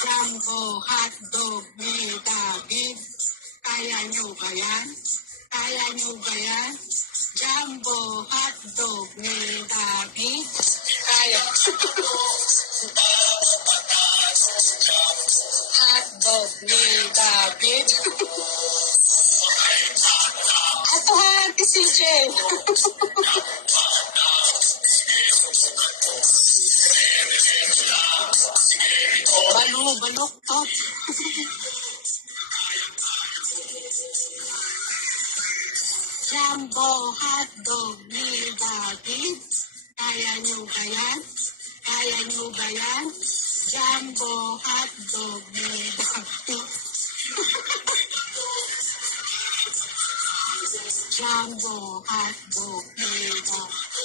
Jumbo hotdog ni David. Kaya nyo ba yan? Kaya nyo ba yan? Jumbo hotdog ni David. Kaya. Hotdog ni David. Ito ha, Ate CJ. Baluktot. Jumbo hotdog ni David. Kaya nyo ba yan? Kaya nyo ba yan? Jumbo hotdog ni David. Jumbo hotdog ni David.